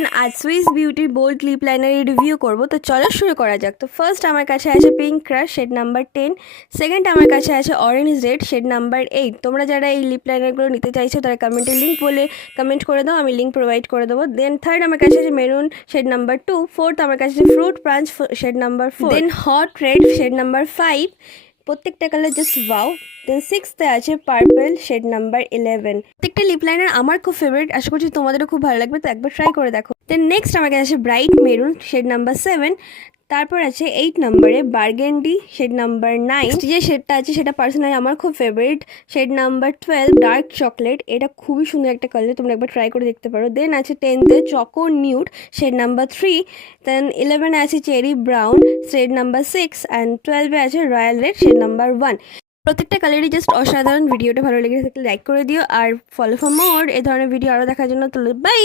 Everyone, আজ Swiss বিউটির bold lip লাইনারের review করব। তো চলো শুরু করা যাক। তো ফার্স্ট আমার কাছে আছে pink crush shade number 10। Second আমার কাছে আছে অরেঞ্জ রেড শেড নাম্বার 8। তোমরা যারা এই লিপ লাইনারগুলো নিতে চাইছো তারা কমেন্টের লিঙ্ক বলে কমেন্ট করে দাও, আমি লিঙ্ক প্রোভাইড করে দেবো। দেন থার্ড আমার কাছে আছে মেরুন শেড নাম্বার 2। ফোর্থ আমার কাছে আছে ফ্রুট পাঞ্চ শেড নাম্বার 4। দেন হট রেড শেড নাম্বার 5। প্রত্যেকটা কালার জাস্ট ওয়াও। দেন সিক্সথে আছে পার্পল শেড নাম্বার 11। প্রত্যেকটা লিপ লাইনার আমার খুব ফেভারিট, আশা করছি তোমাদেরও খুব ভালো লাগবে, তো একবার ট্রাই করে দেখো। দেন নেক্সট আমার কাছে আছে ব্রাইট মেরুন শেড নাম্বার 7। তারপর আছে 8 নম্বরে বার্গেন্ডি শেড নাম্বার 9। যে শেডটা আছে সেটা পার্সোনালি আমার খুব favourite, shade number 12 dark chocolate. এটা খুবই সুন্দর একটা কালার, তোমরা একবার ট্রাই করে দেখতে পারো। দেন আছে 10তে choco nude shade number 3। Then 11 আছে cherry brown shade number 6 and 12 আছে রয়্যাল রেড শেড নাম্বার 1। প্রত্যেকটা কালারই জাস্ট অসাধারণ। ভিডিওটা ভালো লেগে থাকলে লাইক করে দিও আর ফলো ফর মোর এই ধরনের ভিডিও আরও দেখার জন্য। তো বাই।